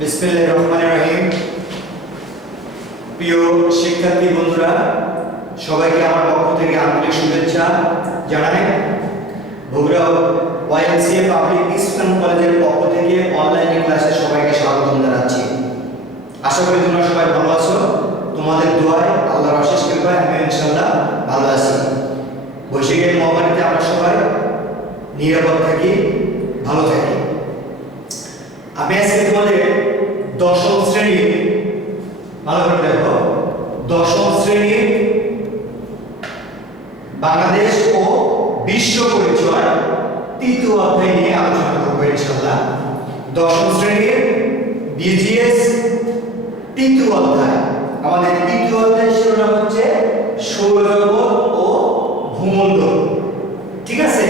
বিসমিল্লাহির রহমানির রহিম। প্রিয় শিক্ষার্থী বন্ধুরা, সবাইকে আমার পক্ষ থেকে আন্তরিক শুভেচ্ছা জানাই। বগুড়া ওয়াইএমসিএ পাবলিক স্কুল কলেজের পক্ষ থেকে অনলাইন ক্লাসে সবাইকে স্বাগত জানাচ্ছি। আশা করি তোমরা সবাই ভালো আছো। তোমাদের দোয়ায় আল্লাহর অশেষ কৃপায় আমি ইনশাআল্লাহ ভালো আছি। বৈশাখের মহামারীতে আমরা সবাই নিরাপদ থাকি, ভালো থাকি। আমি আজকে তোমাদের দশম শ্রেণীর, ভালো করে দেখো, দশম শ্রেণীর বাংলাদেশ ও বিশ্ব পরিচয় তৃতীয় অধ্যায় নিয়ে আলোচনা করবো ইনশাআল্লাহ। দশম শ্রেণীর বিজিএস তৃতীয় অধ্যায়। আমাদের তৃতীয় অধ্যায় শিরোনাম হচ্ছে সৌরজগৎ ও ভূমণ্ডল। ঠিক আছে,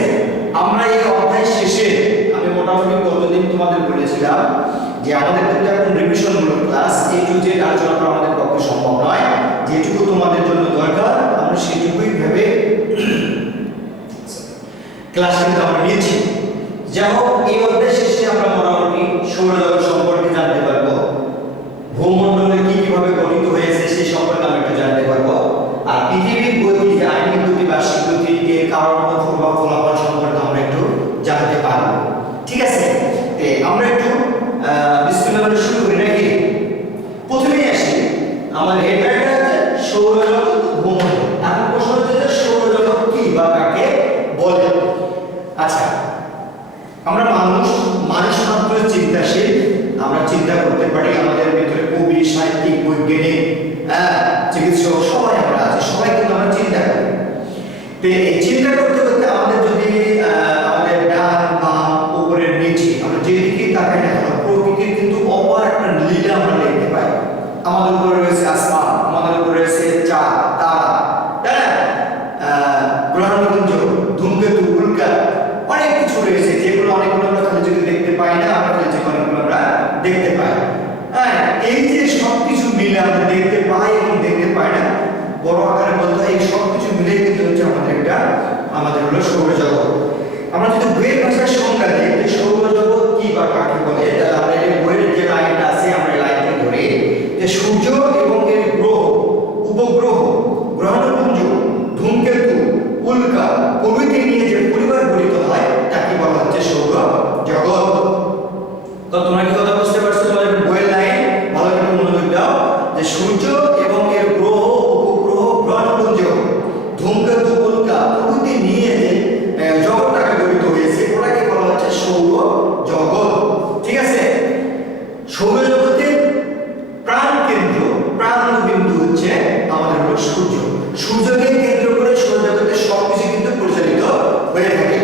আমরা এই অধ্যায় শেষে আমি মোটামুটি কতদিন তোমাদের বলেছিলাম যে আমাদের কিন্তু এখন রিভিশন মূলক ক্লাস, এই টু জেড আলোচনা করা আমাদের পক্ষে সম্ভব নয়। যেটুকু তোমাদের জন্য দরকার আমরা সেটুকুই ভেবে ক্লাস কিন্তু আমরা নিয়েছি। যেমন এই অধ্যায় শেষে আমরা মোটামুটি সৌরজগৎ সম্পর্কে জানতে পারবো, ভূমণ্ডলে কি কিভাবে গঠিত হয়েছে সেই সম্পর্কে আমরা একটু জানতে পারবো, আর পৃথিবীর গতি, আইনিক গতি, বার্ষিক গতি, এর কারণ ও প্রভাব ফলাফল সম্পর্কে আমরা একটু জানতে পারবো। ঠিক আছে, আমরা একটু বিস্তারিত শুরু করি নাকি? প্রথমেই আসি আমাদের হেডলাইনটা হচ্ছে সৌরজগৎ ভূমণ্ডল। এখন প্রশ্ন হচ্ছে যে সৌরজগৎ কি বা কাকে বলে? আচ্ছা, আমরা মানুষ মাত্র চিন্তাশীল, আমরা চিন্তা করতে পারি। আমাদের ভিতরে কবি, সাহিত্যিক, বৈজ্ঞানিক, চিকিৎসক সবাই আমরা আছি, সবাই কিন্তু আমরা চিন্তা করি। তো এই চিন্তা করতে করতে আমাদের যদি আমাদের ডান বাম উপরের নিচে আমরা যেদিকে তাকাই না কেন, প্রকৃতির কিন্তু অপার একটা লীলা আমরা দেখতে পাই। আমাদের উপরে রয়েছে আসমান, আমাদের উপরে রয়েছে চাঁদ, তারা, তাই না, গ্রহণপুঞ্জ, ধূমকেতু, উল্কা, অনেক কিছু রয়েছে যেগুলো অনেকগুলো আমরা খালি চোখে দেখতে পাই না, আমরা খালি চোখে অনেকগুলো আমরা দেখতে পাই। হ্যাঁ, এই যে সবকিছু মিলে আমরা দেখতে পাই এবং দেখতে পাই না, বড় আকারে বলতে হয় এই সবকিছু মিলে কিন্তু হচ্ছে আমাদের হলো সৌরজগৎ। আমরা যদি বইয়ের ভাষায় সংজ্ঞা দিই যে সৌরজগৎ কি বা কাকে বলে, তাহলে আমরা এই বইয়ের যে লাইনটা আছে আমরা এই লাইনটা ধরে যে সূর্য এবং এর গ্রহ, উপগ্রহ, গ্রহাণুপুঞ্জ, ধূমকেতু, উল্কা প্রভৃতি নিয়ে যে পরিবার গঠিত হয় তাকে বলা হচ্ছে সৌরজগৎ। তো তোমরা কি কথা বুঝতে পারছো? তোমাদের বইয়ের লাইন ভালো করে মনোযোগ দাও যে সূর্য এবং এর গ্রহ, উপগ্রহ, গ্রহাণুপুঞ্জ, ধূমকেতু, উল্কা প্রভৃতি নিয়ে যে জগৎটাকে গঠিত হয়েছে ওটাকে বলা হচ্ছে সৌরজগৎ। ঠিক আছে, সৌরজগতের প্রাণ কেন্দ্র, প্রাণ বিন্দু হচ্ছে আমাদের হলো সূর্য। সূর্যকে কেন্দ্র করে সৌরজগতের সবকিছু কিন্তু পরিচালিত হয়ে থাকে।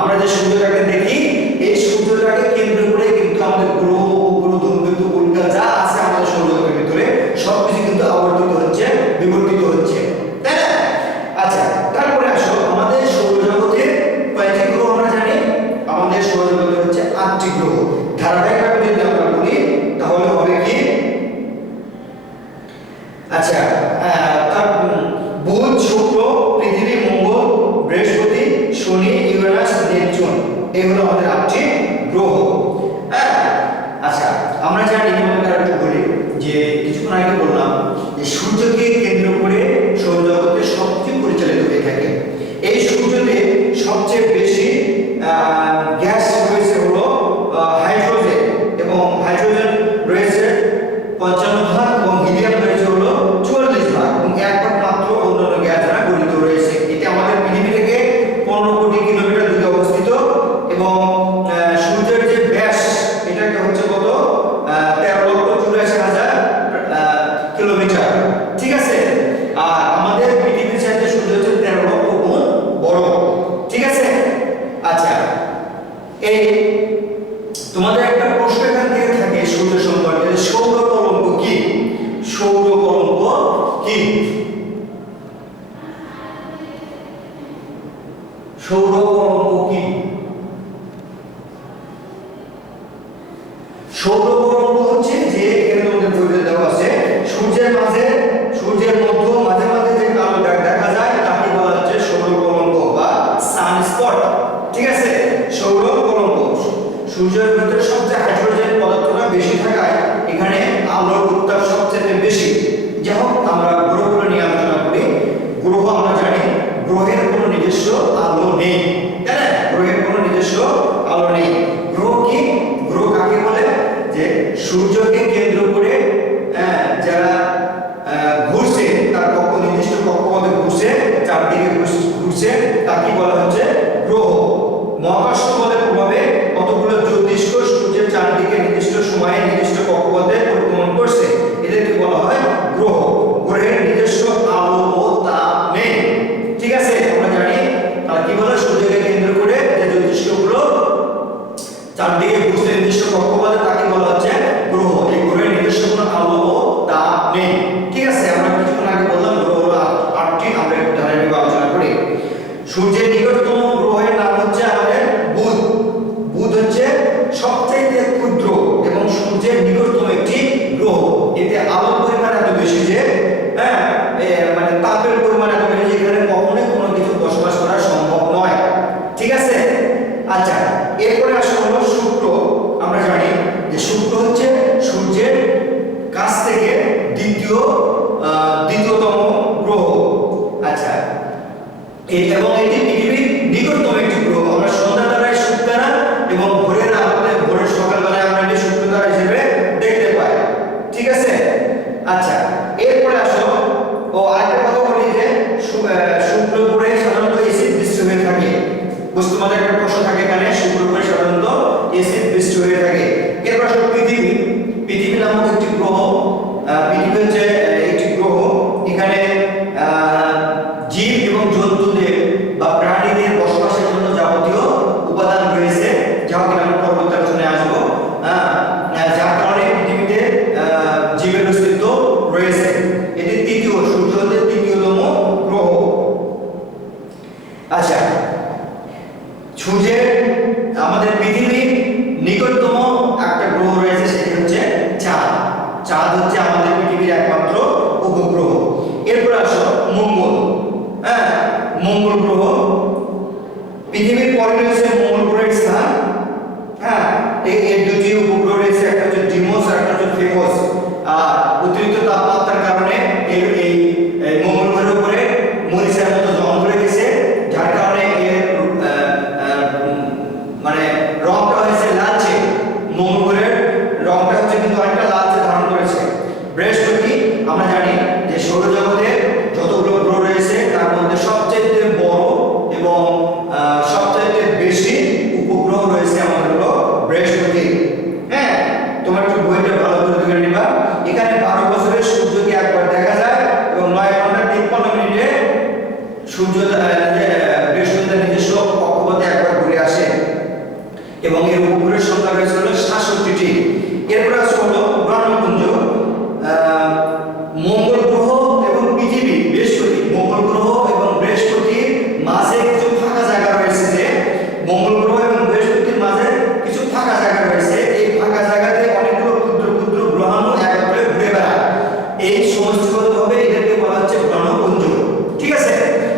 আমরা যে সূর্যটাকে দেখি এই সূর্যটাকে কেন্দ্র করে কিন্তু আমাদের গ্রহ, উপগ্রহ, ধূমকেতু, উল্কা যা আছে আমাদের সৌরজগতের ভিতরে সবকিছু কিন্তু আবর্তিত হচ্ছে, বিবর্তিত হচ্ছে, তাই না? আচ্ছা, তারপরে আসো আমাদের সৌরজগতে কয়টি গ্রহ আমরা জানি? আমাদের সৌরজগতে হচ্ছে 8টি গ্রহ। ধারাবাহিকভাবে যদি আমরা বলি তাহলে হবে কি? আচ্ছা, বুধ, শুক্র, পৃথিবী, মঙ্গল, বৃহস্পতি, শনি, ইউরেনাস, নেপচুন, এগুলো আমাদের 8টি গ্রহ। হ্যাঁ, আচ্ছা, আমরা জানি তোমাদের একটু বলি যে কিছুক্ষণ আগে বললাম যে সূর্যকে কেন্দ্র করে সৌরজগতের সবকিছু পরিচালিত হয়ে থাকে। এই সূর্যতে সবচেয়ে বেশি গ্যাস রয়েছে হলো হাইড্রোজেন, এবং হাইড্রোজেন রয়েছে 55 ভাগ এবং হিলিয়াম রয়েছে হলো 44 ভাগ, এবং 1 ভাগ মাত্র অন্যান্য গ্যাস দ্বারা গঠিত রয়েছে। এটি আমাদের পৃথিবী থেকে 15 কোটি কিলোমিটার দূরে অবস্থিত, এবং সূর্যের যে ব্যাস এটাকে হচ্ছে কত 13,84,000 কিলোমিটার। ঠিক আছে, আর আমাদের পৃথিবীর চাইতে সূর্য হচ্ছে 13 লক্ষ গুণ বড়। ঠিক আছে, আচ্ছা, এই তোমাদের একটা প্রশ্ন এখান থেকে থাকে সূর্য সম্পর্কে, সৌর কলঙ্ক কি? সৌর কলঙ্ক কি? সৌর কলঙ্ক কি? সৌর কলঙ্ক হচ্ছে যে এখানে তোমাদের বইতে দেওয়া আছে সূর্যের মাঝে, সূর্যের মধ্য মাঝে মাঝে যে কালো দাগ দেখা যায় তাকে বলা হচ্ছে সৌর কলঙ্ক বা সানস্পট। ঠিক আছে, সৌর কলঙ্ক সূর্যের ভিতরে সবচেয়ে হাইড্রোজেন পদার্থটা বেশি থাকায় যেখানে আলোর উত্তাপ সবচেয়ে বেশি। যাই হোক, আমরা গ্রহগুলো নিয়ে আলোচনা করি। গ্রহ আমরা জানি গ্রহের কোনো নিজস্ব আলো নেই, তাই না? গ্রহের কোনো নিজস্ব আলো নেই। গ্রহ কি? গ্রহ কাকে বলে? যে সূর্যকে কেন্দ্র করে যারা ঘুরছে, তার নির্দিষ্ট কক্ষপথে ঘুরছে, চারদিকে ঘুরছে, তাকে বলা হচ্ছে গ্রহ। মহাকর্ষ বলের প্রভাবে কতগুলো জ্যোতিষ্ক সূর্যের চারদিকে নির্দিষ্ট সময়ে নির্দিষ্ট কক্ষপথে পরিভ্রমণ করছে, এদেরকে বলা হয় গ্রহ। গ্রহের নিজস্ব আলো ও তাপ নেই, ঠিক আছে? আমরা জানি তারা কি বলে, সূর্যকে কেন্দ্র করে যে জ্যোতিষ্কগুলো চারদিকে ঘুরছে নির্দিষ্ট কক্ষপথে, তাকে বলা হচ্ছে গ্রহ। এই গ্রহের নিজস্ব কোনো আলো ও তাপ নেই, ঠিক আছে? আমরা কিছুক্ষণ আগে বললাম গ্রহ হলো 8টি। আমরা একটু ধারাবাহিক আলোচনা করি। সূর্যের নিকটতম গ্রহের নাম হচ্ছে আমাদের বুধ। বুধ হচ্ছে সবচেয়ে ক্ষুদ্র এবং সূর্যের নিকটতম একটি গ্রহ। এতে আলোর পরিমাণ এত বেশি যে মানে তাপের পরিমাণ এত বেশি যে এখানে কখনোই কোনো কিছু বসবাস করা সম্ভব নয়, ঠিক আছে? আচ্ছা, এরপরে আসলে হলো শুক্র। আমরা জানি যে শুক্র হচ্ছে সূর্যের কাছ থেকে দ্বিতীয়তম গ্রহ। আচ্ছা, এবং এটি পৃথিবীর নিকটতম একটি গ্রহ। আমরা সন্ধ্যা তারায় শুক্র তারা এবং ভোরের আলোতে ভোরের সকালবেলায় আমরা এটি শুক্র তারা হিসেবে দেখতে পাই, ঠিক আছে? আচ্ছা, এরপরে আসো আরেকটা কথা বলি যে শুক্র গ্রহে সাধারণত এসিড বৃষ্টি হয়ে থাকে। তোমাদের একটা প্রশ্ন থাকে এখানে, শুক্র গ্রহে সাধারণত এসিড বৃষ্টি হয়ে থাকে। এরপর আসো পৃথিবী। পৃথিবী নামক একটি গ্রহ। পৃথিবী হচ্ছে একটি গ্রহ। এখানে জীব এবং জন্তুদের বা প্রাণীদের বসবাসের জন্য যাবতীয় উপাদান রয়েছে, যা আমরা পরবর্তী আলোচনায় আসবো। যার কারণে পৃথিবীতে জীবের অস্তিত্ব রয়েছে। এটি সূর্য হচ্ছে তৃতীয়তম গ্রহ। আচ্ছা, সূর্যের আমাদের পৃথিবীর নিকটতম একটা গ্রহ রয়েছে, সেটি হচ্ছে চাঁদ। চাঁদ হচ্ছে আমাদের পৃথিবীর একমাত্র উপগ্রহ। এরপর আসো মঙ্গল। মঙ্গল গ্রহ। পৃথিবীর পরে রয়েছে মঙ্গল গ্রহের স্থান। এর দুটি উপগ্রহ রয়েছে, একটা হচ্ছে ডিমোস আর একটা হচ্ছে ফেকোস। আর অতিরিক্ত তাপমাত্রার কারণে এই মঙ্গল গ্রহের উপরে মরিচার মতো জং ধরে গেছে, যার কারণে এর মানে রংটা হয়েছে লালচে। মঙ্গল গ্রহের রংটা হচ্ছে কিন্তু অনেকটা লালচে ধারণ করেছে। বৃহস্পতি, আমরা জানি যে সৌরজগতের যতগুলো গ্রহ রয়েছে তার মধ্যে সবচেয়ে বড় এবং সবচেয়ে বেশি উপগ্রহ রয়েছে আমাদের হলো বৃহস্পতি। তোমার একটু বইটা ভালো করে দেখে নিবা। এখানে 12 বছরে সূর্যকে একবার দেখা যায় এবং 9 ঘন্টা 53 মিনিটে সূর্য বৃহস্পতির নিজস্ব কক্ষপথে একবার ঘুরে আসে এবং এর উপগ্রহের সংখ্যা রয়েছে হলো 67টি। এরপর আছে হলো গ্রহপুঞ্জ। মঙ্গল গ্রহ এবং পৃথিবী, বৃহস্পতি, মঙ্গল গ্রহ এবং বৃহস্পতির মাঝে কিছু ফাঁকা জায়গা রয়েছে। যে মঙ্গল গ্রহ এবং বৃহস্পতির মাঝে কিছু ফাঁকা জায়গা রয়েছে, এই ফাঁকা জায়গাতে অনেকগুলো ক্ষুদ্র ক্ষুদ্র গ্রহাণু একত্রে ঘুরে বেড়ায়। এই সমষ্টিগতভাবে এদেরকে বলা হচ্ছে গ্রহপুঞ্জ, ঠিক আছে?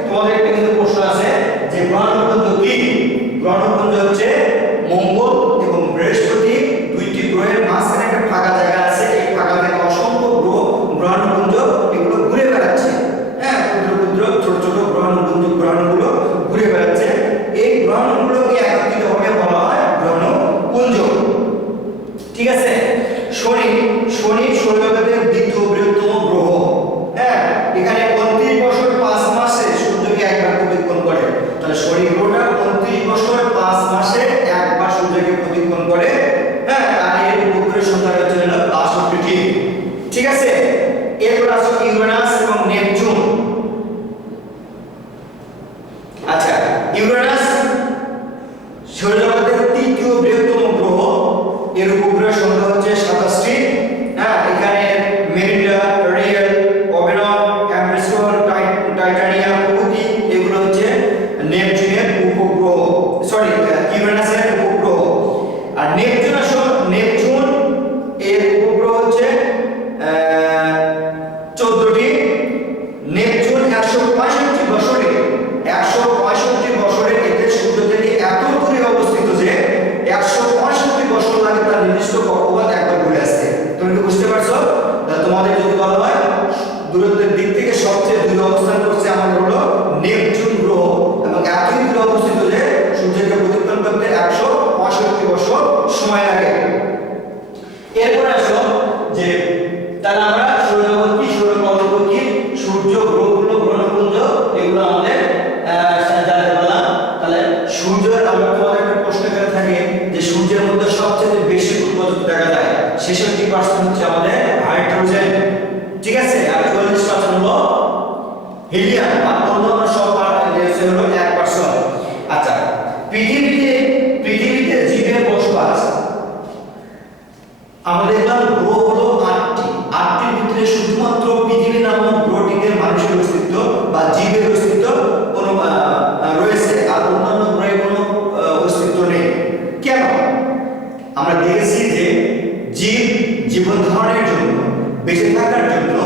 তোমাদের একটা কিন্তু প্রশ্ন আছে যে গ্রহপুঞ্জ কি? গ্রহপুঞ্জ হচ্ছে মঙ্গল এবং বৃহস্পতি দুইটি গ্রহের মাঝখানে একটা ফাঁকা জায়গা আছে। এই ফাঁকা জায়গায় অসংখ্য গ্রহপুঞ্জ এগুলো ঘুরে বেড়াচ্ছে। ক্ষুদ্র ক্ষুদ্র ছোট ছোট গ্রহাণুগুলো ঘুরে বেড়াচ্ছে। এই গ্রহাণুগুলোকে একত্রিতভাবে বলা হয় গ্রহপুঞ্জ, ঠিক আছে? শনি সৌরজগতের দ্বিতীয় বৃহত্তম গ্রহ। এখানে 29 বছর 5 মাসে সূর্যকে একবার প্রদক্ষিণ করে। তাহলে শনি গ্রহটা 29 বছর 5 মাসে একবার সূর্যকে প্রদক্ষিণ করে। আর এর উপগ্রহের সংখ্যা হচ্ছে 62টি, ঠিক আছে? এরপর আসো ইউরেনাস এবং নেপচুন। আচ্ছা, ইউরেনাস সৌরজগতের তৃতীয় বৃহত্তম গ্রহ। এর উপগ্রহের সংখ্যা হচ্ছে 27টি। এখানে মেরিনা, রিয়েল, ওবেরন, ক্যাম্ব্রিসন, টাইটানিয়াম প্রভৃতি এগুলো হচ্ছে নেপচুনের উপগ্রহ, ইউরেনাসের উপগ্রহ। আর নেপচুন এর উপগ্রহ হচ্ছে 14টি। নেপচুন 165 বছরে এতে সূর্য থেকে এত দূরে অবস্থিত যে 165 বছর লাগে তার নির্দিষ্ট কক্ষপথ একবার ঘুরে আসতে। তুমি কি বুঝতে সময় লাগে। এরপর আসো যে তাহলে আমরা সৌরজগৎ কি, সৌরমণ্ডল কি, সূর্য, গ্রহগুলো, গ্রহপুঞ্জ এগুলো আমাদের জানতে পারলাম। তাহলে সূর্যের আমরা তোমাদের একটা প্রশ্ন করে থাকে যে সূর্যের মধ্যে সবচেয়ে বেশি উৎপাদন দেখা যায় 66% হচ্ছে আমাদের হাইড্রোজেন, ঠিক আছে, আর 44% হলো হিলিয়াম, আর অন্যান্য সব হলো 1%। আচ্ছা, পৃথিবীতে জীবের বসবাস আমাদের গ্রহ হলো 8টির ভিতরে শুধুমাত্র পৃথিবী নামক গ্রহটিতে মানুষের অস্তিত্ব বা জীবের অস্তিত্ব রয়েছে, আর অন্যান্য গ্রহে কোনো অস্তিত্ব নেই। কেন? আমরা দেখেছি যে জীবন ধারণের জন্য, বেঁচে থাকার জন্য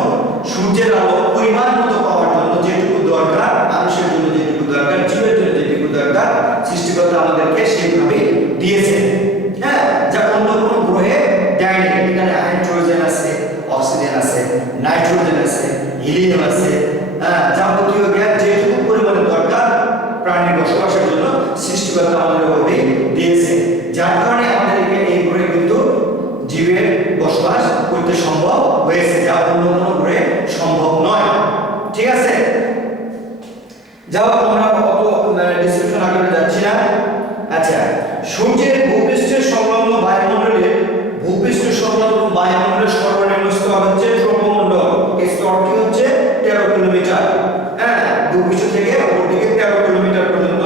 সূর্যের আলো পরিমাণ মতো পাওয়ার জন্য যেটুকু দরকার, মানুষের জন্য যেটুকু দরকার, জীবের জন্য যেটুকু দরকার, সৃষ্টিকর্তা আমাদেরকে সেইভাবে দিয়েছেন। হ্যাঁ, যা অন্য কোনো গ্রহে দেয়নি। এখানে হাইড্রোজেন আছে, অক্সিজেন আছে, নাইট্রোজেন আছে, হিলিয়াম আছে, যাবতীয় গ্যাস যেটুকু পরিমাণে দরকার প্রাণীর বসবাসের জন্য সৃষ্টিকর্তা আমাদের ওভাবে দিয়েছে, যার কারণে আমাদেরকে এই গ্রহে কিন্তু জীবের বসবাস করতে সম্ভব হয়েছে, যা অন্য কোনো গ্রহে সম্ভব নয়। ঠিক আছে, যাও আমরা কত ডিসক্রিপশন আকারে যাচ্ছি না। আচ্ছা, সূর্যের ভূপৃষ্ঠের সংলগ্ন বায়ুমণ্ডলের সর্বনিম্ন স্তর হচ্ছে ট্রপোমণ্ডল। এই স্তরটি হচ্ছে 13 কিলোমিটার। হ্যাঁ, ভূপৃষ্ঠ থেকে উপর দিকে 13 কিলোমিটার পর্যন্ত।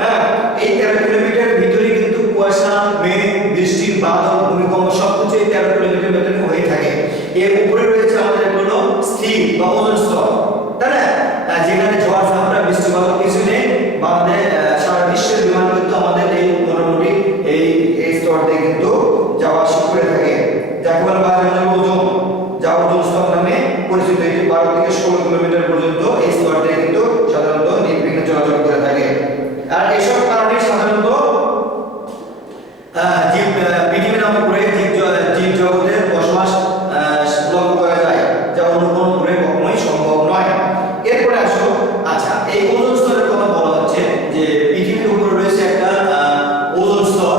হ্যাঁ, এই 13 কিলোমিটার ভিতরে কিন্তু কুয়াশা, মেঘ, বৃষ্টি, বাদল, ভূমিকম্প সবকিছু এই 13 কিলোমিটার ভিতরে হয়ে থাকে। এর উপরে রয়েছে আমাদের কোনো স্থির বা ওজোন স্তর, তাই না, যেখানে ঝড় ঝাপটা, বৃষ্টিপাত কিছু নেই। আমাদের সারা বিশ্বের বিমান কিন্তু আমাদের এই মোটামুটি এই স্তর দিয়ে কিন্তু যাওয়া আসা করে থাকে, যাকে বলে বায়ুমণ্ডলের ওজোন, যা ওজোন স্তর নামে পরিচিত। এটি 12 থেকে 16 কিলোমিটার পর্যন্ত এই স্তরটি কিন্তু সাধারণত নির্বিঘ্নে চলাচল করে থাকে। আর এসব কারণে সাধারণত পৃথিবী নামক গ্রহে জীব জগতের বসবাস লক্ষ্য করা যায়, যা অন্য কোনো গ্রহে কখনোই সম্ভব নয়। এরপরে আসো, আচ্ছা, এই ওজোন স্তরের কথা বলা হচ্ছে যে পৃথিবীর উপরে রয়েছে একটা ওজোন স্তর।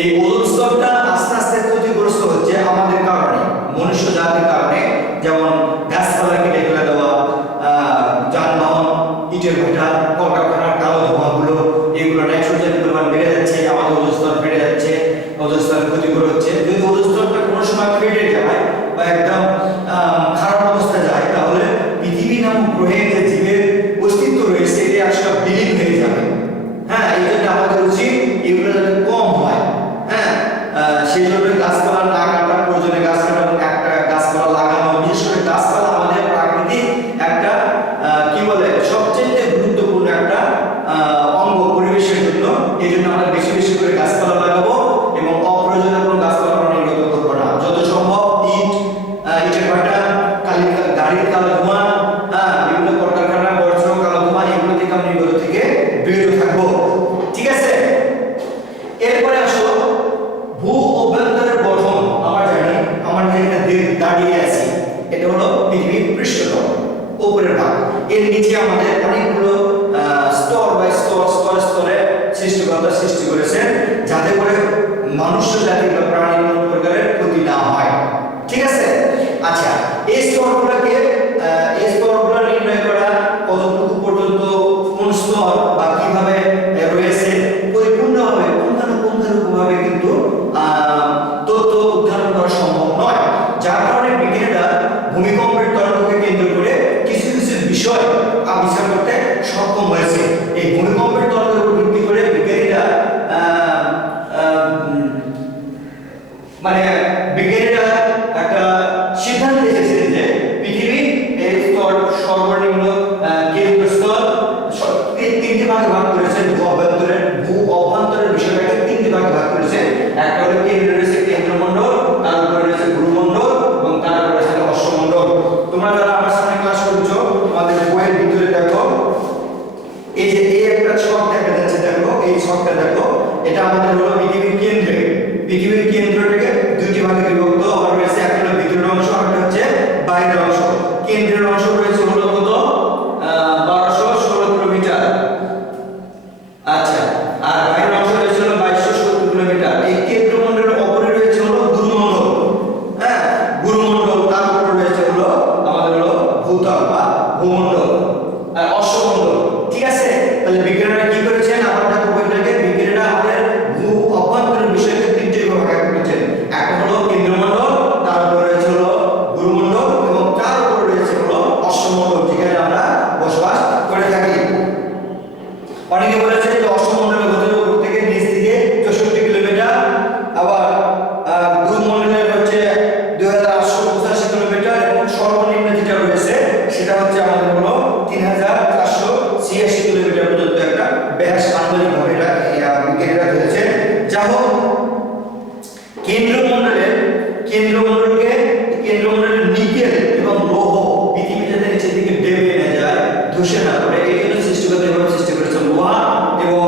এই ওজোন স্তরটা আস্তে আস্তে ক্ষতিগ্রস্ত হচ্ছে আমাদের কারণে, মনুষ্য জাতির কারণে। যেমন গাছপালা কেটে ফেলে দেওয়া, যানবাহন, ইটের ভাটা, কলকারখানার কালো ধোঁয়াগুলো, এগুলো নাইট্রোজেন পরিমাণ বেড়ে যাচ্ছে, আমাদের ওজোন স্তর বেড়ে যাচ্ছে, ওজোন স্তর ক্ষতিকর হচ্ছে। যদি ওজোন স্তরটা কোনো সময় ফেটে যায় বা একদম খারাপ অবস্থা যায়, তাহলে পৃথিবী নামক গ্রহে যে জীবের অস্তিত্ব রয়েছে এটা আসলে বিলীন হয়ে যাবে। হ্যাঁ, এই জন্য আমাদের উচিত এগুলো যাতে কম হয়। হ্যাঁ, সেই জন্য গাছপালা না কাটা, প্রয়োজনে একটা গাছপালা লাগানো। বিশেষ করে গাছপালা আমাদের প্রাকৃতিক একটা কি বলে সবচেয়ে গুরুত্বপূর্ণ একটা অঙ্গ পরিবেশের জন্য। এই জন্য আমরা বেশি বেশি করে গাছপালা লাগাবো এবং অপ্রয়োজনীয় কোনো গাছপালা নির্গত করবো না। যত সম্ভব ইটের ভাটা, গাড়ির কালো ধোঁয়া, বিভিন্ন কলকারখানার বর্জ্য কালো ধোঁয়া, এগুলো থেকে আমরা নির্গত থেকে বিরত থাকবো। ঠিক আছে, এরপরে আসো ভূ অভ্যন্তরের গঠন। আমরা জানি আমরা যেখানে দাঁড়িয়ে আছি এটা হলো পৃথিবীর পৃষ্ঠতল, উপরের ভাগ। এর নিচে আমাদের অনেকগুলো স্তর বা স্তরে সৃষ্টিকর্তা সৃষ্টি করেছেন, যাতে করে মানুষ জাতি বা প্রাণী কোনো প্রকারের ক্ষতি না হয়। ঠিক আছে, আচ্ছা, এই স্তরগুলো নির্ণয় করা, কতটুকু পর্যন্ত কোন স্তর বা কিভাবে রয়েছে পরিপূর্ণভাবে পুঙ্খানুপুঙ্খভাবে কিন্তু তথ্য উদ্ধারণ করা সম্ভব নয়। যার কারণে বিজ্ঞানীরা ভূমিকম্পের তরঙ্গকে কেন্দ্র করে কিছু কিছু বিষয় আবিষ্কার করতে সক্ষম হয়েছে। এই ভূমিকম্পের তরঙ্গের উপর ভিত্তি করে বিজ্ঞানীরা একটা সিদ্ধান্ত এসেছিলেন যে পৃথিবীর এই স্তর সর্বনিম্ন কেন্দ্রস্থল তিনটি ভাগে ভাগ করেছেন। ভূ অভ্যন্তরের বিষয়টাকে তিনটি ভাগে ভাগ করেছেন। একটা হলো কেন্দ্রে রয়েছে কেন্দ্রমণ্ডল, তার উপরে রয়েছে গুরুমণ্ডল এবং তার উপরে রয়েছে অশ্বমণ্ডল। তোমরা যারা আমার সামনে ক্লাস করছো তোমাদের বইয়ের ভিতরে দেখো, এই যে এই একটা ছক দেখা যাচ্ছে, দেখো এই ছকটা দেখো, এটা আমাদের হলো পৃথিবীর কেন্দ্রটাকে দুটি ভাগে বিভক্ত আবার রয়েছে। একটা হলো ভিতরের অংশ, একটা হচ্ছে বাইরের অংশ। কেন্দ্রের অংশ রয়েছে হলো কত 1216 কিলোমিটার। আচ্ছা, আর বাইরের অংশ রয়েছে হলো 2270 কিলোমিটার। এই কেন্দ্রমণ্ডলকে কেন্দ্রমণ্ডলের নিকেল এবং লৌহ পৃথিবী যাতে নিচের দিকে ডেবে না যায়, ধসে না পড়ে, এই জন্য সৃষ্টিকর্তা এভাবে সৃষ্টি করেছে লোহা এবং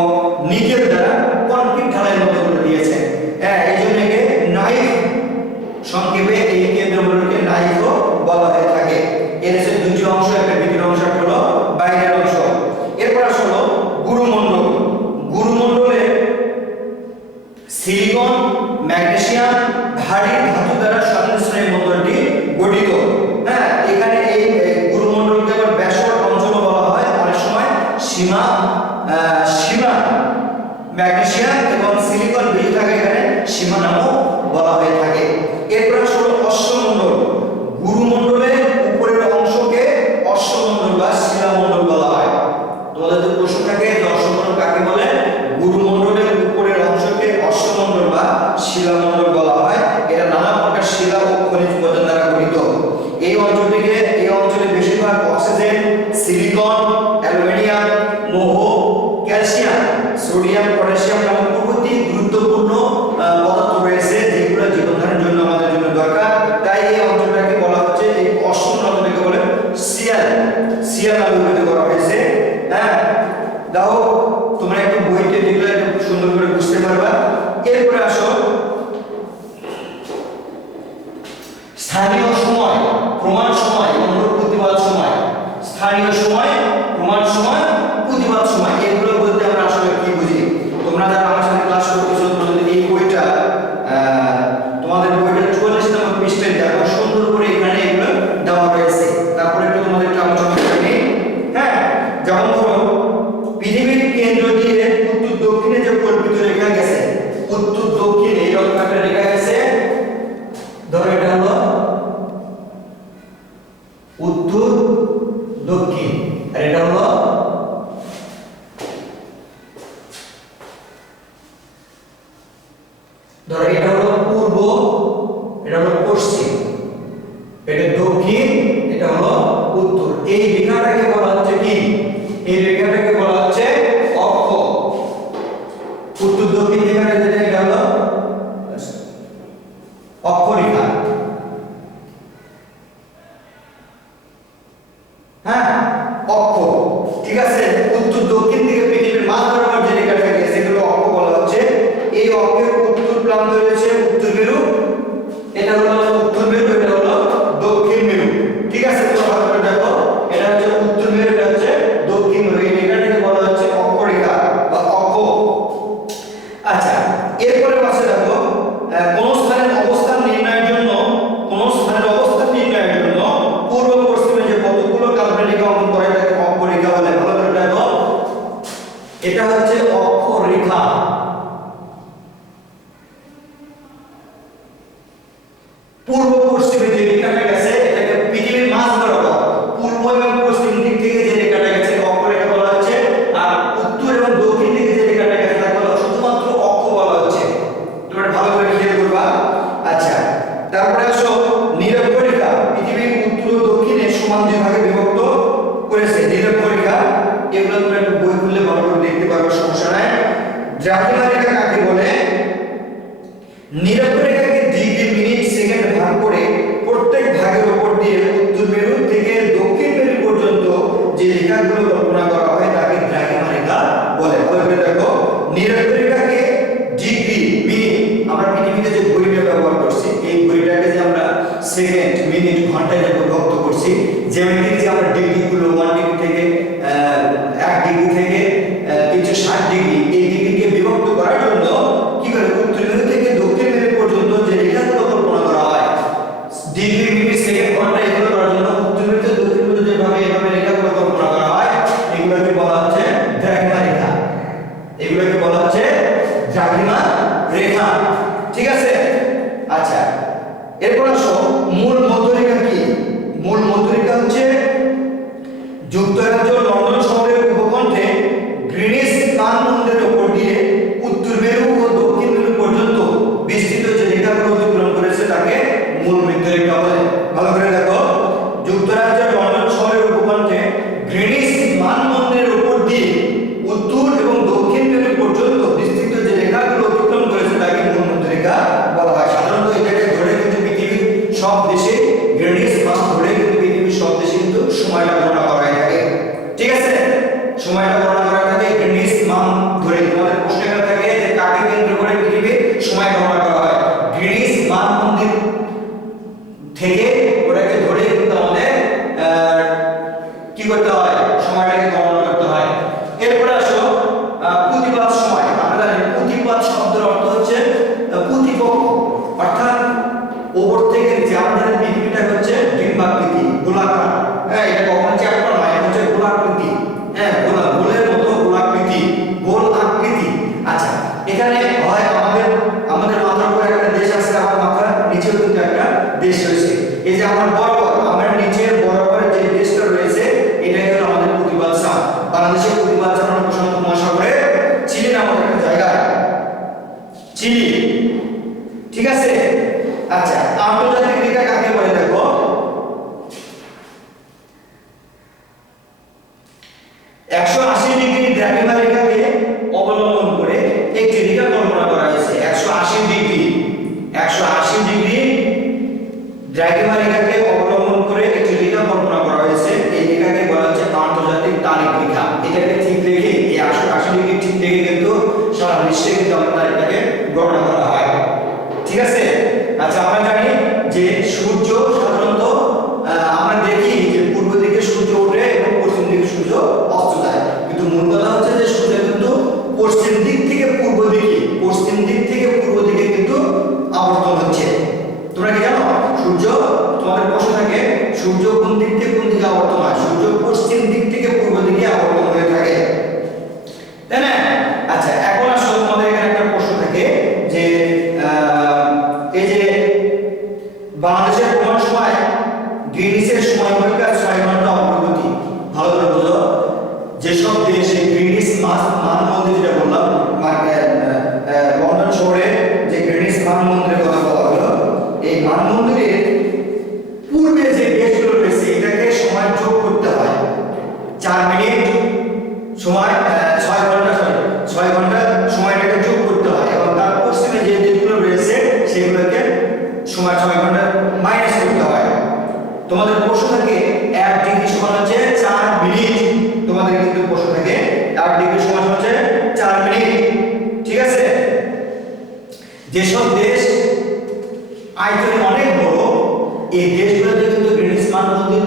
নিকেল দ্বারা কনক্রিট ঢালাইয়ের মতো করে দিয়েছে। হ্যাঁ, এই জন্য একে নাইফ, সংক্ষেপে এই কেন্দ্রমণ্ডলকে নাইফও বলা হয়ে থাকে। এর হচ্ছে দুটি অংশ, একটা ভিতরের অংশ, একটা হলো বাইরের অংশ। এরপর আসলো গুরুমণ্ডল। গুরুমণ্ডলে সিলিকন, ম্যাগনেসিয়াম, ভারী ধাতু দ্বারা সংমিশ্রণে মণ্ডলটি গঠিত। হ্যাঁ, এখানে এই গুরুমণ্ডলকে আবার ব্যাসল্ট অঞ্চলও বলা হয়, অনেক সময় সীমা ম্যাগনেসিয়াম এবং সিলিকন মিলে থাকে, এখানে সীমা নামও বলা হয়ে থাকে। এরপর আসলে অশ্বমণ্ডল। গুরুমণ্ডলের উপরের অংশকে অশ্বমণ্ডল বা শিলামণ্ডল বলা হয়। তোমাদের যদি প্রশ্ন থাকে যে অশ্বমণ্ডল কাকে বলে, গুরুমণ্ডলের উপরের অংশকে অশ্বমণ্ডল বা শিলামণ্ডল বলা হয়। এটা নানা প্রকার শিলা ও খনিজ উপাদান দ্বারা গঠিত। এই অঞ্চলে বেশিরভাগ অক্সিজেন, সিলিকন, অ্যালুমিনিয়াম, লৌহ, ক্যালসিয়াম, সোডিয়াম, পটাশিয়াম নামক প্রভৃতি গুরুত্বপূর্ণ পদার্থ রয়েছে, যেগুলো জীবনধারণের জন্য আমাদের জন্য দরকার। তাই এই অঞ্চলটাকে বলা হচ্ছে, এই অশ্বমণ্ডলকে বলে সিয়াল নামে অভিহিত করা হয়েছে। হ্যাঁ, দাও তোমরা একটু বইতে দেখলে একটু সুন্দর করে বুঝতে পারবা। এরপরে আসো স্থানীয় সময়, প্রমাণ সময় এবং প্রতিবাদ সময়। স্থানীয় সময়, প্রমাণ সময়, প্রতিবাদ সময়, এগুলো বলতে আমরা আসলে কি বুঝি? তোমরা যারা আমার সাথে ক্লাস করতেছো, তোমাদের এই বইটা তোমাদের বইটা 44 নম্বর পৃষ্ঠায় দেখো, সুন্দর করে এখানে এগুলো দেওয়া রয়েছে। তারপরে একটু তোমাদের একটু আলোচনা করে নিই। হ্যাঁ, যেমন ধরো পৃথিবীর কেন্দ্র দিয়ে উত্তর দক্ষিণে যে কল্পিত রেখা গেছে, উত্তর দক্ষিণে এরকম একটা রেখা গেছে, ধরো এটা হলো উত্তর দক্ষিণ, আর এটা হলো ধরো এটা হলো পূর্ব, এটা হলো পশ্চিম, এটা দক্ষিণ, এটা হলো উত্তর। এই রেখাটাকে বলা হচ্ছে কি? এই রেখাটাকে বলা হচ্ছে অক্ষ। উত্তর দক্ষিণ রেখাটা যেটা, এটা হলো অক্ষরেখা। হ্যাঁ, অক্ষ, ঠিক আছে। উত্তর দক্ষিণ দিকে পৃথিবীর মাঝ বরাবর যে রেখাটা গেছে সেগুলো অক্ষ বলা হচ্ছে। এই অক্ষের উত্তর প্রান্ত রয়েছে উত্তর মেরু, এটা হলো উত্তর মেরু, এটা হলো দক্ষিণ মেরু। ঠিক আছে, তোমরা ভালো করে দেখো, এটা হচ্ছে উত্তর মেরু, এটা হচ্ছে দক্ষিণ মেরু। এই রেখাটাকে বলা হচ্ছে অক্ষরেখা বা অক্ষ। আচ্ছা, এরপরে পাশে দেখো কোন স্থানের অবস্থান নির্ণয়ের জন্য পূর্ব পশ্চিমে যে কতগুলো কাল্পনিক অঙ্কন করা হয় তাকে অক্ষরেখা বলে। ভালো করে দেখো, এটা হচ্ছে অক্ষরেখা। পূর্ব পশ্চিমে যে রেখাটা গেছে এটাকে পৃথিবীর মাঝ বরাবর পূর্ব এবং পশ্চিম দিক থেকে যে রেখাটা গেছে অক্ষরেখা বলা হচ্ছে, আর উত্তর এবং দক্ষিণ দিকে যে রেখাটা গেছে তাকে বলা শুধুমাত্র অক্ষ বলা হচ্ছে। তোমরা ভালো করে খেয়াল করবা। আচ্ছা, তারপরে আসো নিরক্ষরেখা। পৃথিবীর উত্তর ও দক্ষিণে সমান দুই ভাগে বিভক্ত করেছে নিরক্ষরেখা। এগুলো তোমরা একটু বই খুললে ভালো করে দেখতে পারবে, সমস্যা নাই। দ্রাঘিমা রেখা কাকে বলে? নিরক্ষরেখাকে ডিগ্রি, মিনিট, সেকেন্ড ভাগ করে প্রত্যেক ভাগের উপর দিয়ে উত্তর মেরু থেকে দক্ষিণ মেরু পর্যন্ত যে রেখাগুলো কল্পনা করা হয় তাকে দ্রাঘিমা রেখা বলে। ভালো করে দেখো, নিরক্ষরেখাকে ডিগ্রি, মিনিট, আমরা পৃথিবীতে যে ঘড়িটা ব্যবহার করছি এই ঘড়িটাকে যে আমরা সেকেন্ড, মিনিট, ঘন্টায় যে বিভক্ত করছি, জ্যামিতিক যে আমরা ডিগ্রিগুলো 1 ডিগ্রি থেকে 1 ডিগ্রি থেকে 360 ডিগ্রি, এই ডিগ্রিকে বিভক্ত করার জন্য কি করে উত্তর মেরু থেকে দক্ষিণ মেরু পর্যন্ত যে রেখাগুলো কল্পনা করা হয়, ডিগ্রি, মিনিট, সেকেন্ড, ঘন্টা, এগুলো করার জন্য উত্তর মেরু থেকে দক্ষিণ মেরু যেভাবে এভাবে রেখাগুলো কল্পনা করা হয় এগুলোকে বলা হচ্ছে দ্রাঘিমা রেখা। এগুলোকে বলা হচ্ছে দ্রাঘিমা রেখা। ঠিক আছে, আচ্ছা, এরপর আসো মূল মধ্যরেখা কি? মূল মধ্যরেখা হচ্ছে যুক্তরাজ্য লন্ডন শহরের উপকণ্ঠে গ্রিনিচ মানদণ্ডের উপর দিয়ে উত্তর মেরু ও দক্ষিণ মেরু পর্যন্ত বিস্তৃত যে রেখাগুলো অতিক্রম করেছে তাকে মূল মধ্যরেখা বলে। ভালো করে দেখো, যুক্তরাজ্যের লন্ডন শহরের উপকণ্ঠে গ্রিনিচ মানদণ্ডের উপর দিয়ে উত্তর এবং দক্ষিণ মেরু পর্যন্ত বিস্তৃত যে রেখাগুলো অতিক্রম করেছে তাকে মূল মধ্যরেখা বলা হয়। ঠিক আছে। আচ্ছা, আন্তর্জাতিক রেখা কাকে বলে দেখো? 180 ডিগ্রি দ্রাঘিমা রেখাকে অবলম্বন করে একটি রেখা কল্পনা করা হয়েছে। 180 ডিগ্রি দ্রাঘিমা রেখাকে অবলম্বন করে একটি রেখা কল্পনা করা হয়েছে। এই রেখাকে বলা হচ্ছে আন্তর্জাতিক তারিখ রেখা। এটাকে ঠিক রেখে এই 180 ডিগ্রি ঠিক রেখে কিন্তু সারা বিশ্বে কিন্তু আমরা এটাকে গণনা করা হয়। ঠিক আছে। আচ্ছা, আমরা জানি যে সূর্য সাধারণত আমরা দেখি যে পূর্ব দিকে সূর্য ওঠে এবং পশ্চিম দিকে সূর্য অস্ত যায়, কিন্তু মূল কথা হচ্ছে যে সূর্য কিন্তু পশ্চিম দিক থেকে পূর্ব দিকে কিন্তু আবর্তন হচ্ছে। তোমরা কি জানো সূর্য, তোমাদের প্রশ্ন থাকে সূর্য কোন দিক থেকে কোন দিকে আবর্তন হয়? সূর্য পশ্চিম দিক থেকে পূর্ব দিকে আবর্তন হয়ে থাকে, তাই না? আচ্ছা, এখন আসলে তোমাদের এখানে একটা প্রশ্ন থাকে যে এই যে বাংলাদেশের কোন সময় গ্রিনিচের সময় পরীক্ষা 6 ঘন্টা অগ্রগতি, ভালো করে বুঝো। যেসব দেশে গ্রিনিচ মানমন্দির যেটা বললাম, লন্ডন শহরে যে গ্রিনিচ মানমন্দিরের কথা বলা হলো, এই মানমন্দিরের পূর্বে যে দেশগুলো রয়েছে এটাকে সময় যোগ করতে হয় 4 মিনিট সময়, 6 ঘন্টা সময়টাকে যোগ করতে হয়, এবং তার পশ্চিমে যে দেশগুলো রয়েছে সেগুলোকে সময় 6 ঘন্টা মাইনাস করতে হয়। তোমাদের প্রশ্ন থাকে 1 ডিগ্রি সমান হচ্ছে 4 মিনিট। তোমাদের কিন্তু প্রশ্ন থাকে 1 ডিগ্রি সমান হচ্ছে 4 মিনিট। ঠিক আছে। যেসব দেশ আয়তনে অনেক বড়, এই দেশগুলোতে কিন্তু গ্রিনিচ মানমন্দির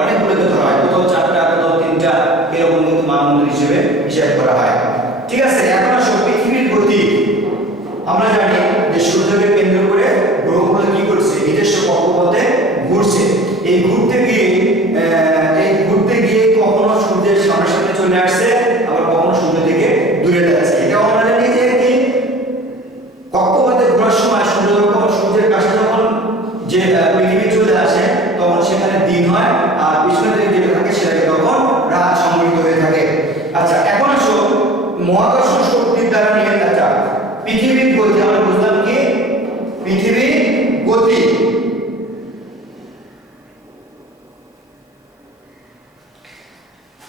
অনেকগুলোকে ধরা হয়, কোথাও 4টা কোথাও 3টা এরকম কিন্তু মানমন্দির হিসেবে হিসাব করা হয়। ঠিক আছে। এখন আসো পৃথিবীর গতি। আমরা জানি যে সূর্যকে কেন্দ্র করে গ্রহগুলো কি করছে, নিজস্ব কক্ষপথে ঘুরছে। এই ঘুরতে গিয়ে কখনো সূর্যের সামনে চলে আসছে, আবার কখনো সূর্য থেকে দূরে যাচ্ছে। এটাও আমরা জানি যে কি কক্ষপথে ঘোরার সময় সূর্যের কাছে যখন যে পৃথিবী চলে আসে তখন সেখানে দিন হয়, আর পিছনে থেকে যেটা থাকে সেটাকে তখন রাত সংগঠিত হয়ে থাকে। আচ্ছা, এখন আসো মহাকর্ষ শক্তির দ্বারা নিয়ে পৃথিবীর গতি। আমরা বুঝলাম কি পৃথিবীর গতি।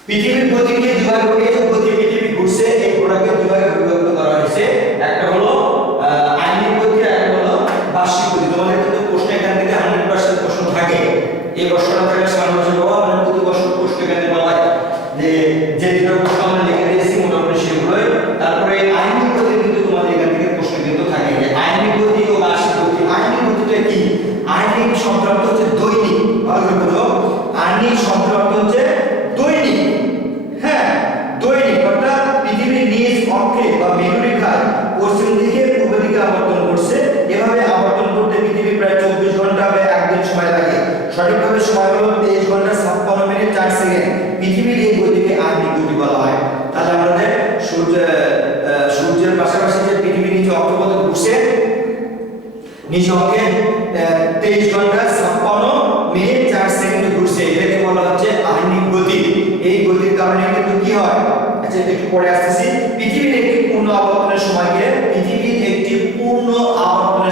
পৃথিবীর গতিকে দুভাগে, এই যে গতি পৃথিবী ঘুরছে এই গোটাকে দুভাগে বিভক্ত করা হয়েছে। একটা হলো আইনিক গতি, আর একটা হলো বার্ষিক গতি। তোমাদের কিন্তু প্রশ্ন এখান থেকে 100% প্রশ্ন থাকে। এই প্রশ্নটা থেকে সামনে বসে পাবো, মানে প্রতি বছর প্রশ্ন এখানে বলা হয় যে দুটো প্রশ্ন আমরা লিখে দিয়েছি মোটামুটি সেগুলোই। তারপরে আইনিক গতি কিন্তু তোমাদের এখান থেকে প্রশ্ন কিন্তু থাকে যে আইনিক গতি ও বার্ষিক গতি। আইনিক গতিটা কি? আইনিক শব্দ অর্থ হচ্ছে দৈনিক। ভালো করে বুঝো, আইনিক শব্দ অর্থ হচ্ছে দৈনিক। হ্যাঁ, দৈনিক অর্থাৎ পৃথিবীর নিজ অক্ষে বা মেরুরেখায় পশ্চিম দিকে পূর্ব দিকে আবর্তন করছে। এভাবে আবর্তন করতে পৃথিবী প্রায় 24 ঘন্টা বা একদিন সময় লাগে। সঠিকভাবে সময় হলো 23 ঘন্টা 56 মিনিট 4 সেকেন্ড। পৃথিবীর এই গতিকে আইনিক গতি বলা হয়। তাহলে আমাদের সূর্যের পাশাপাশি যে পৃথিবী নিজ অক্ষপথে ঘুরছে, নিজ অক্ষে 23 ঘন্টা 56 মিনিট 4 সেকেন্ড ঘুরছে, এটাকে বলা হচ্ছে আইনিক গতি। এই গতির কারণে কিন্তু কি হয়, আচ্ছা একটু পরে আসতেছি। পৃথিবীর একটি পূর্ণ আবর্তনের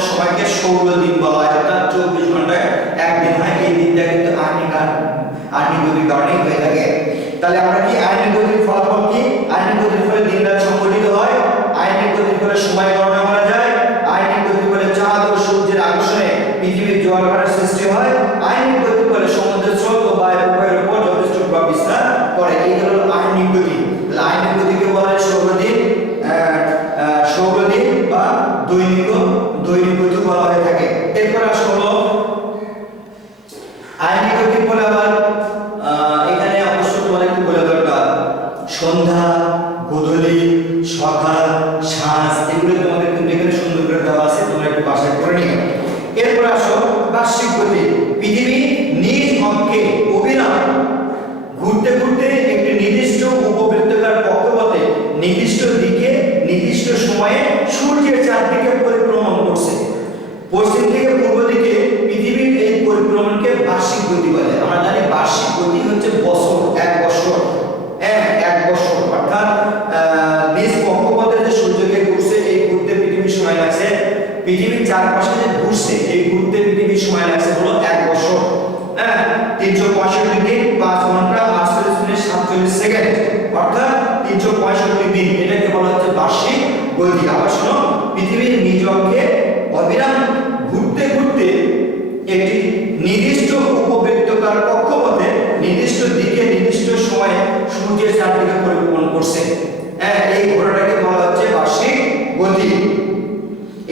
সময়কে সৌরদিন বলা হয়, অর্থাৎ 24 ঘন্টায় একদিন হয়। এই দিনটা কিন্তু আইনিক গতির কারণে হয়ে থাকে। তাহলে আমরা কি আইনিক গতির ফলাফল কি? আইনিক গতির ফলে দিন রাত সংঘটিত হয়। আইনিক গতির ফলে সময় গণনা করা যায়। আইনিক গতির ফলে চাঁদ ও সূর্যের আকর্ষণে পৃথিবীর জলভারের সৃষ্টি হয়। আইনিক গতির ফলে সমুদ্রের স্রোত ও বায়ুর উভয়ের উপর যথেষ্ট প্রভাব বিস্তার করে। এই হলো আইনিক গতি। তাহলে আইনিক গতিকে বলা হয় সৌরদিন বা দৈনিক গতি বলা হয়ে থাকে। এরপর আসলে আইনিক গতির ফলে আবার এখানে অবশ্য তোমাদের একটু বলে দরকার, সন্ধ্যা, গোধূলি, সকাল, সাঁঝ এগুলো তোমাদের কিন্তু এখানে সুন্দর করে দেওয়া আছে, তোমরা একটু বাসায় করে নিও। এরপর আসো বার্ষিক গতি। পৃথিবী নিজ অক্ষে অবিরাম ঘুরতে ঘুরতে একটি নির্দিষ্ট উপবৃত্তাকার কক্ষপথে নির্দিষ্ট দিকে নির্দিষ্ট সময়ে সূর্যের চারদিকে পৃথিবীর চারপাশে যে ঘুরছে এই ঘুরতে পৃথিবীর সময় লাগছে হলো 1 বছর। হ্যাঁ, 365 দিন 5 ঘন্টা 48 মিনিট 47 সেকেন্ড, অর্থাৎ 365 দিন। এটাকে বলা হচ্ছে বার্ষিক গতি। আবার শোনো, পৃথিবীর নিজ অক্ষে অবিরাম ঘুরতে ঘুরতে একটি নির্দিষ্ট উপবৃত্তাকার কক্ষপথে নির্দিষ্ট দিকে নির্দিষ্ট সময়ে সূর্যের চারদিকে পরিভ্রমণ করছে। হ্যাঁ, এই ঘোরাটাকে বলা হচ্ছে বার্ষিক গতি।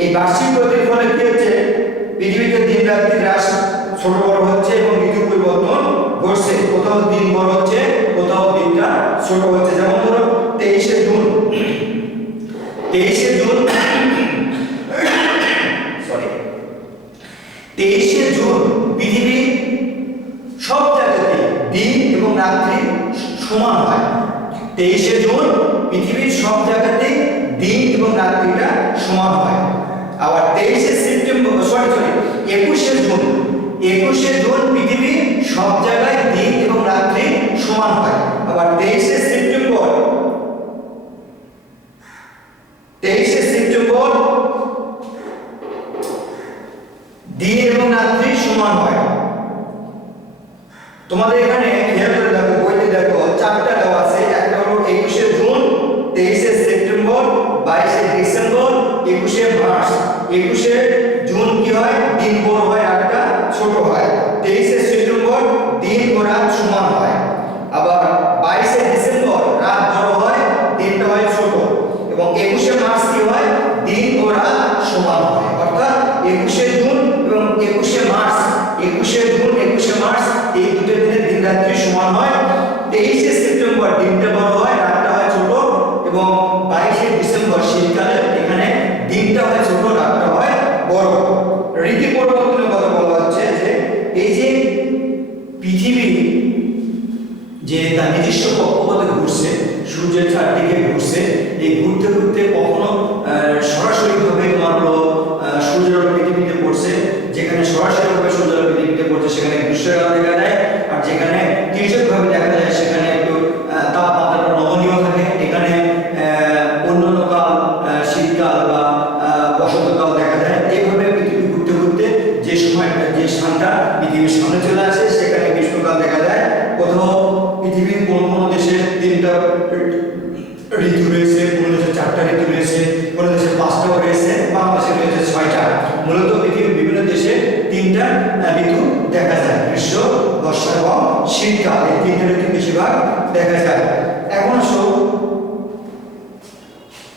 এই বার্ষিক গতির ফলে কি হচ্ছে, পৃথিবীতে দিন রাত্রি হ্রাস ছোট বড় হচ্ছে এবং ঋতু পরিবর্তন ঘটছে। কোথাও দিন বড় হচ্ছে, কোথাও দিনটা ছোট হচ্ছে। যেমন ধরো 23শে জুন সরি 23শে জুন পৃথিবীর সব জায়গাতে দিন এবং রাত্রি সমান হয়। 23শে জুন পৃথিবীর সব জায়গাতে দিন এবং রাত্রিটা সমান হয়। আবার 21শে জুন পৃথিবীর সব জায়গায় দিন এবং রাত্রি সমান হয়। আবার 23শে সেপ্টেম্বর দিন এবং রাত্রি সমান হয়। তোমাদের এখানে খেয়াল করে দেখো, বইতে দেখো চারটা দেওয়া আছে। একটা হলো 21শে জুন, 23শে সেপ্টেম্বর, 22শে ডিসেম্বর, 21শে মার্চ। 21শে জুন কি হয়, দিন বড় হয়, রাতটা ছোট হয়। 23শে সেপ্টেম্বর দিন ও রাত সমান হয়। আবার 22শে ডিসেম্বর রাত বড় হয়, দিনটা হয় ছোট। এবং 21শে মার্চ কি হয়, দিন ও রাত সমান হয়। অর্থাৎ 21শে জুন এবং 21শে মার্চ, 21শে জুন 21শে মার্চ এই দুটো দিনের দিন রাত্রি সমান হয়। 23শে সেপ্টেম্বর দিনটা বড় হয়, রাতটা হয় ছোট। এবং 22শে ডিসেম্বর শীতকালে এখানে দিনটা হয় ছোট, রাতটা হয় বড়। ঋতু পরিবর্তনের কথা বলা হচ্ছে যে এই যে পৃথিবী যে তার নিজস্ব কক্ষপথে ঘুরছে, সূর্যের চারদিকে ঘুরছে, এই ঘুরতে ঘুরতে কখনো সরাসরিভাবে তোমার হলো সূর্যের আলো পৃথিবীতে পড়ছে। যেখানে সরাসরিভাবে সূর্যের আলো পৃথিবীতে পড়ছে সেখানে গ্রীষ্মকাল দেখা যায়, আর যেখানে তির্যকভাবে দেখা যায় সেখানে একটু তাপমাত্রাটা নমনীয় থাকে। এখানে অন্যান্য কাল শীতকাল বা বসন্তকাল দেখা যায়। এইভাবে পৃথিবী ঘুরতে ঘুরতে যে সময়টা যে স্থানটা পৃথিবীর সামনে চলে আসে সেখানে গ্রীষ্মকাল দেখা যায়। কোথাও পৃথিবীর কোন দেশে 3টা ঋতু রয়েছে, কোন দেশে 4টা ঋতু রয়েছে, কোন দেশে 5টাও রয়েছে, বাংলাদেশে রয়েছে 6টা। মূলত পৃথিবীর বিভিন্ন দেশে 3টা ঋতু দেখা যায়, গ্রীষ্ম, বর্ষা এবং শীতকাল। এই 3টা ঋতু বেশিরভাগ দেখা যায়। এখন আসো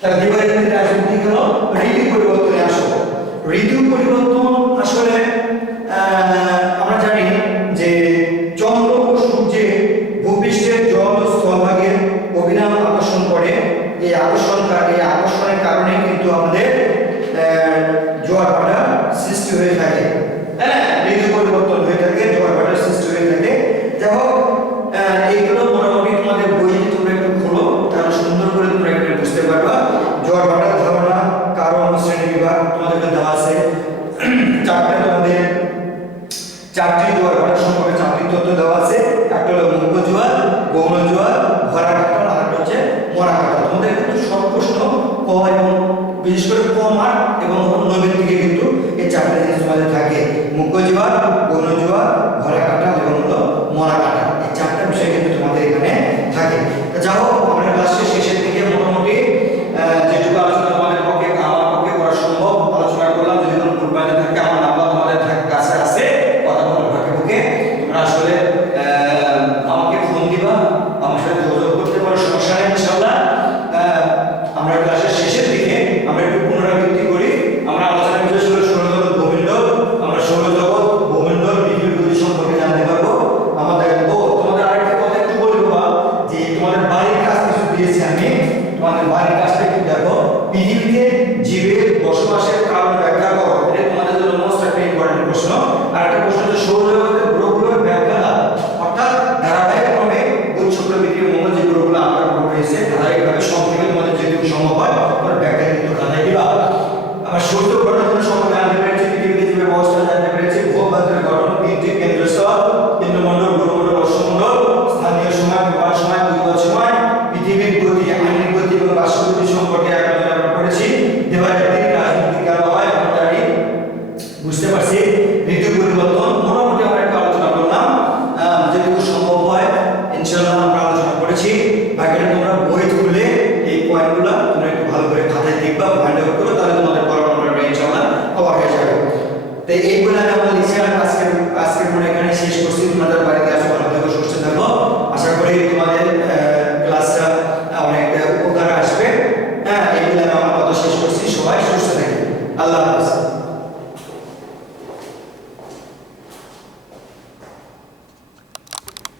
তার বিপরীতে আসলে কি হলো, ঋতু পরিবর্তনে আসো। ঋতু পরিবর্তন আসলে আমরা জানি যে চন্দ্র ও সূর্যে ভূপৃষ্ঠের জল ও স্থলভাগের অবিরাম আকর্ষণ করে। এই আকর্ষণের কারণে কিন্তু আমাদের জোয়ার ভাটা সৃষ্টি হয়ে থাকে। হ্যাঁ, ঋতু পরিবর্তন হয়ে থাকে, জোয়ার ভাটার সৃষ্টি হয়ে থাকে। যাই হোক, এইগুলো মোটামুটি তোমাদের বই তোমরা একটু খোলো, তাহলে সুন্দর করে তোমরা একটু বুঝতে পারবা। জোয়ার ভাটার ধারণা, কারণ, শ্রেণী বিভাগ তোমাদের দেওয়া আছে। চারটি জোয়ার ভাটা সম্পর্কে 4টি তথ্য দেওয়া আছে। একটা হলো মুখ্য জোয়ার, গৌণ জোয়ার, ভরা কাটাল, আর একটা হচ্ছে মরা কাটাল। তোমাদের কিন্তু সব প্রশ্ন ক এবং বিশেষ করে ক মার্ক